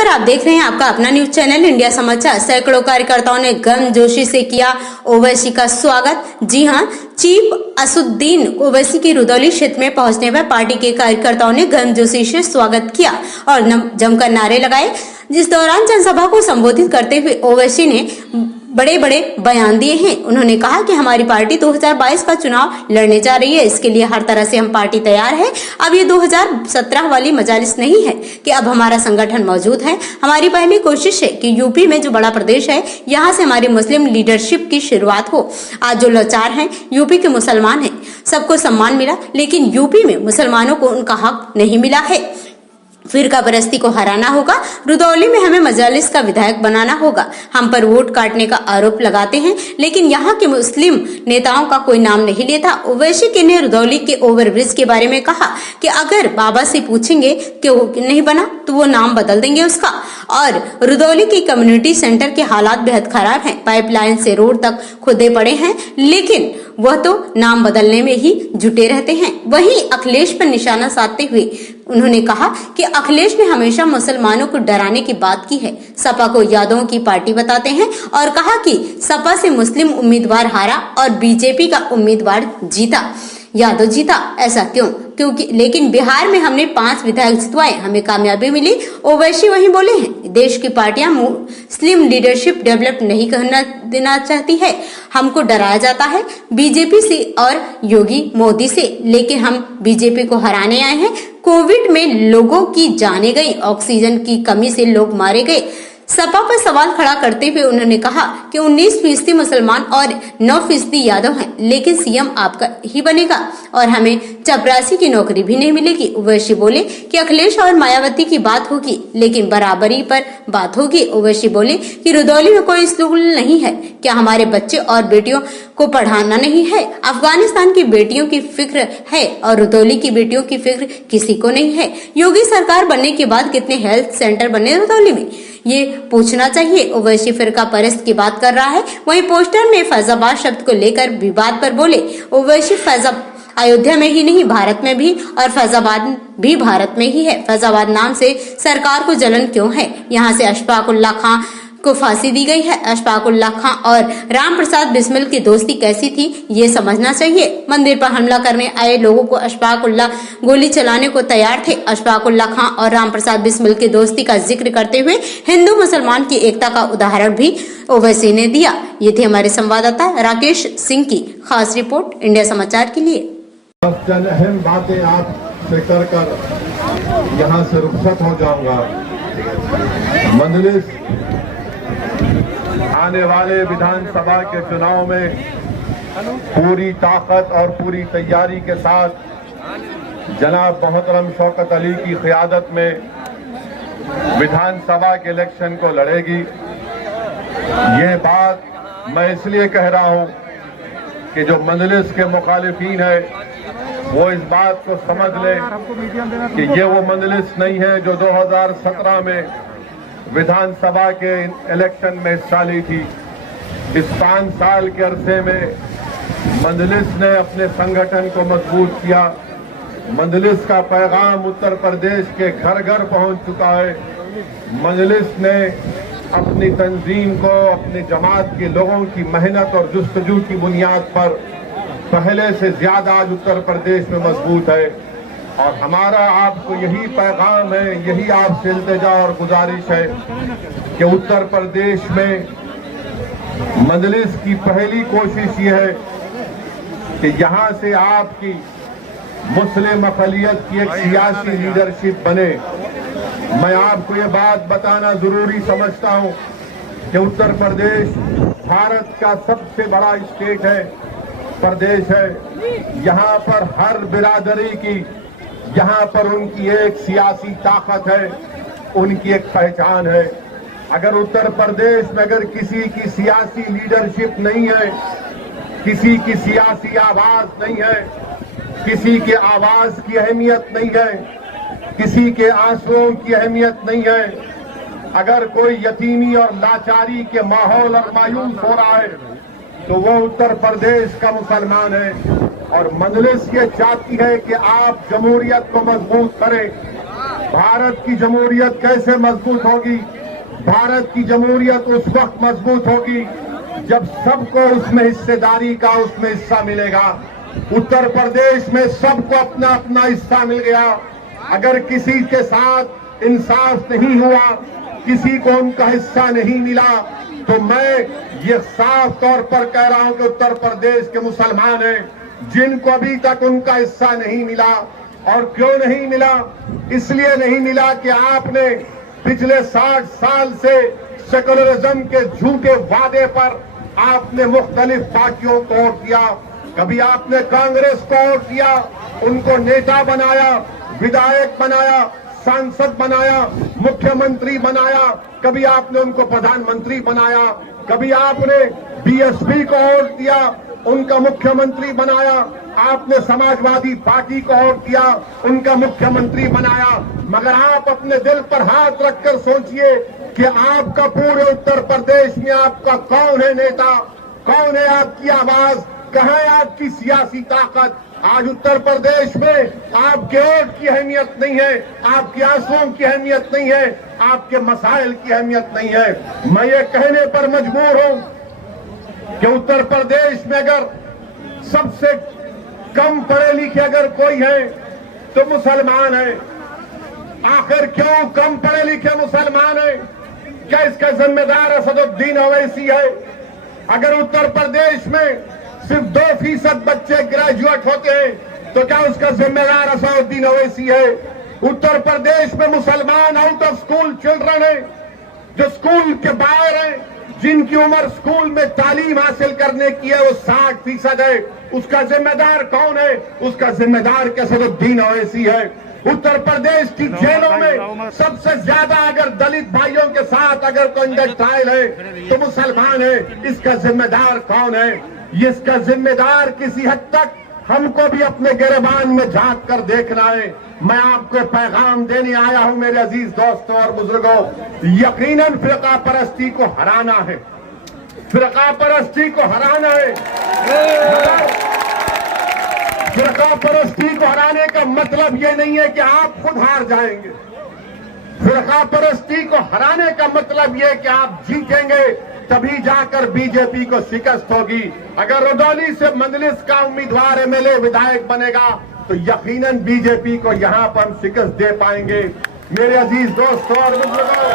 नमस्कार, आप देख रहे हैं आपका अपना न्यूज चैनल इंडिया समाचार। सैकड़ों कार्यकर्ताओं ने गर्मजोशी से किया ओवैसी का स्वागत। जी हां, चीफ असुद्दीन ओवैसी की रुदौली क्षेत्र में पहुंचने पर पार्टी के कार्यकर्ताओं ने गर्मजोशी से स्वागत किया और जमकर नारे लगाए। जिस दौरान जनसभा को संबोधित करते हुए ओवैसी ने बड़े बड़े बयान दिए हैं। उन्होंने कहा कि हमारी पार्टी 2022 का चुनाव लड़ने जा रही है, इसके लिए हर तरह से हम पार्टी तैयार है। अब ये 2017 वाली मजालिस नहीं है कि अब हमारा संगठन मौजूद है। हमारी पहली कोशिश है कि यूपी में जो बड़ा प्रदेश है, यहाँ से हमारी मुस्लिम लीडरशिप की शुरुआत हो। आज जो लाचार हैं, यूपी के मुसलमान हैं, सबको सम्मान मिला, लेकिन यूपी में मुसलमानों को उनका हक नहीं मिला है। फिरका परस्ती को हराना होगा। रुदौली में हमें मजालिस का विधायक बनाना होगा। हम पर वोट काटने का आरोप लगाते हैं, लेकिन यहाँ के मुस्लिम नेताओं का कोई नाम नहीं लेता। ओवैसी ने रुदौली के ओवरब्रिज के बारे में कहा कि अगर बाबा से पूछेंगे क्यों नहीं बना तो वो नाम बदल देंगे उसका। और रुदौली के कम्युनिटी सेंटर के हालात बेहद खराब हैं। पाइपलाइन से रोड तक खुदे पड़े हैं, लेकिन वह तो नाम बदलने में ही जुटे रहते हैं। वहीं अखिलेश पर निशाना साधते हुए उन्होंने कहा कि अखिलेश ने हमेशा मुसलमानों को डराने की बात की है। सपा को यादवों की पार्टी बताते हैं और कहा कि सपा से मुस्लिम उम्मीदवार हारा और बीजेपी का उम्मीदवार जीता, यादव जीता। ऐसा क्यों? क्योंकि लेकिन बिहार में हमने 5 विधायक जितवाए, हमें कामयाबी मिली। ओवैसी वही बोले हैं, देश की पार्टियां मुस्लिम लीडरशिप डेवलप नहीं करना देना चाहती है। हमको डराया जाता है बीजेपी से और योगी मोदी से, लेकिन हम बीजेपी को हराने आए हैं। कोविड में लोगों की जाने गई, ऑक्सीजन की कमी से लोग मारे गए। सपा पर सवाल खड़ा करते हुए उन्होंने कहा कि 19% मुसलमान और 9% यादव हैं, लेकिन सीएम आपका ही बनेगा और हमें चपरासी की नौकरी भी नहीं मिलेगी। ओवैसी बोले कि अखिलेश और मायावती की बात होगी, लेकिन बराबरी पर बात होगी। ओवैसी बोले कि रुदौली में कोई स्कूल नहीं है, क्या हमारे बच्चे और बेटियों को पढ़ाना नहीं है? अफगानिस्तान की बेटियों की फिक्र है और रुदौली की बेटियों की फिक्र किसी को नहीं है। योगी सरकार बनने के बाद कितने हेल्थ सेंटर बने रुदौली में, ये पूछना चाहिए। ओवैसी फिरका परस्त की बात कर रहा है। वहीं पोस्टर में फैजाबाद शब्द को लेकर विवाद पर बोले ओवैसी, अयोध्या में ही नहीं भारत में भी, और फैजाबाद भी भारत में ही है। फैजाबाद नाम से सरकार को जलन क्यों है? यहाँ से अशफाक उल्लाह खां को फांसी दी गई है। अशफाक उल्लाह खां और राम प्रसाद बिस्मिल की दोस्ती कैसी थी, ये समझना चाहिए। मंदिर पर हमला करने आए लोगों को अशफाक उल्लाह गोली चलाने को तैयार थे। अशफाक उल्लाह खां और राम प्रसाद बिस्मिल की दोस्ती का जिक्र करते हुए हिंदू मुसलमान की एकता का उदाहरण भी ओवैसी ने दिया। ये थी हमारे संवाददाता राकेश सिंह की खास रिपोर्ट इंडिया समाचार के लिए। चंद अहम बातें आपसे कर यहाँ से रुखसत हो जाऊंगा। मजलिस आने वाले विधानसभा के चुनाव में पूरी ताकत और पूरी तैयारी के साथ जनाब मोहतरम शौकत अली की क़ियादत में विधानसभा के इलेक्शन को लड़ेगी। ये बात मैं इसलिए कह रहा हूं कि जो मजलिस के मुखालिफिन है वो इस बात को समझ ले कि ये वो मजलिस नहीं है जो 2017 में विधानसभा के इलेक्शन में हिस्सा ली थी। इस 5 साल के अरसे में मजलिस ने अपने संगठन को मजबूत किया। मजलिस का पैगाम उत्तर प्रदेश के घर घर पहुंच चुका है। मजलिस ने अपनी तंजीम को अपनी जमात के लोगों की मेहनत और जुस्तजू की बुनियाद पर पहले से ज्यादा आज उत्तर प्रदेश में मजबूत है। और हमारा आपको यही पैगाम है, यही आपसे इल्तिजा और गुजारिश है कि उत्तर प्रदेश में मजलिस की पहली कोशिश ये है कि यहाँ से आपकी मुस्लिम अक़लियत की एक सियासी लीडरशिप बने। मैं आपको ये बात बताना जरूरी समझता हूँ कि उत्तर प्रदेश भारत का सबसे बड़ा स्टेट है, प्रदेश है। यहाँ पर हर बिरादरी की, यहाँ पर उनकी एक सियासी ताकत है, उनकी एक पहचान है। अगर उत्तर प्रदेश में अगर किसी की सियासी लीडरशिप नहीं है, किसी की सियासी आवाज नहीं है, किसी के आवाज की अहमियत नहीं है, किसी के आंसुओं की अहमियत नहीं है, अगर कोई यतीमी और लाचारी के माहौल और मायूस हो रहा है तो वो उत्तर प्रदेश का मुसलमान है। और मजलिस ये चाहती है कि आप जमहूरियत को मजबूत करें, भारत की जमहूरियत कैसे मजबूत होगी? भारत की जमहूरियत उस वक्त मजबूत होगी जब सबको उसमें हिस्सेदारी का उसमें हिस्सा मिलेगा। उत्तर प्रदेश में सबको अपना अपना हिस्सा मिल गया। अगर किसी के साथ इंसाफ नहीं हुआ, किसी को उनका हिस्सा नहीं मिला, तो मैं ये साफ तौर पर कह रहा हूं कि उत्तर प्रदेश के मुसलमान हैं जिनको अभी तक उनका हिस्सा नहीं मिला। और क्यों नहीं मिला? इसलिए नहीं मिला कि आपने पिछले 60 साल से सेकुलरिज्म के झूठे वादे पर आपने मुख्तलिफ पार्टियों को वोट दिया। कभी आपने कांग्रेस को वोट दिया, उनको नेता बनाया, विधायक बनाया, सांसद बनाया, मुख्यमंत्री बनाया, कभी आपने उनको प्रधानमंत्री बनाया, कभी आपने बीएसपी को वोट दिया, उनका मुख्यमंत्री बनाया, आपने समाजवादी पार्टी को वोट दिया, उनका मुख्यमंत्री बनाया। मगर आप अपने दिल पर हाथ रखकर सोचिए कि आपका पूरे उत्तर प्रदेश में आपका कौन है नेता, कौन है आपकी आवाज, कहाँ है आपकी सियासी ताकत? आज उत्तर प्रदेश में आपके वोट की अहमियत नहीं है, आपके आंसुओं की अहमियत नहीं है, आपके मसाइल की अहमियत नहीं है। मैं ये कहने पर मजबूर हूं कि उत्तर प्रदेश में अगर सबसे कम पढ़े लिखे अगर कोई है तो मुसलमान है। आखिर क्यों कम पढ़े लिखे मुसलमान है? क्या इसका जिम्मेदार असदुद्दीन ओवैसी है? अगर उत्तर प्रदेश में सिर्फ 2% बच्चे ग्रेजुएट होते हैं तो क्या उसका जिम्मेदार असदुद्दीन ओवैसी है? उत्तर प्रदेश में मुसलमान आउट ऑफ स्कूल चिल्ड्रन है, जो स्कूल के बाहर हैं, जिनकी उम्र स्कूल में तालीम हासिल करने की है वो 60% है। उसका जिम्मेदार कौन है? उसका जिम्मेदार असदुद्दीन ओवैसी है। उत्तर प्रदेश की जेलों में सबसे ज्यादा अगर दलित भाइयों के साथ अगर कोई ट्रायल है तो मुसलमान है। इसका जिम्मेदार कौन है? इसका जिम्मेदार किसी हद तक हमको भी अपने गिरबान में झांक कर देखना है। मैं आपको पैगाम देने आया हूं मेरे अजीज दोस्तों और बुजुर्गों, यकीनन फिरका परस्ती को हराना है, फिरका परस्ती को हराना है। फिरका परस्ती को हराने का मतलब ये नहीं है कि आप खुद हार जाएंगे। फिरका परस्ती को हराने का मतलब ये है कि आप जीतेंगे, तभी जाकर बीजेपी को शिकस्त होगी। अगर रुदौली से मजलिस का उम्मीदवार एमएलए विधायक बनेगा तो यकीनन बीजेपी को यहां पर हम शिकस्त दे पाएंगे। मेरे अजीज दोस्तों और बुजुर्गों,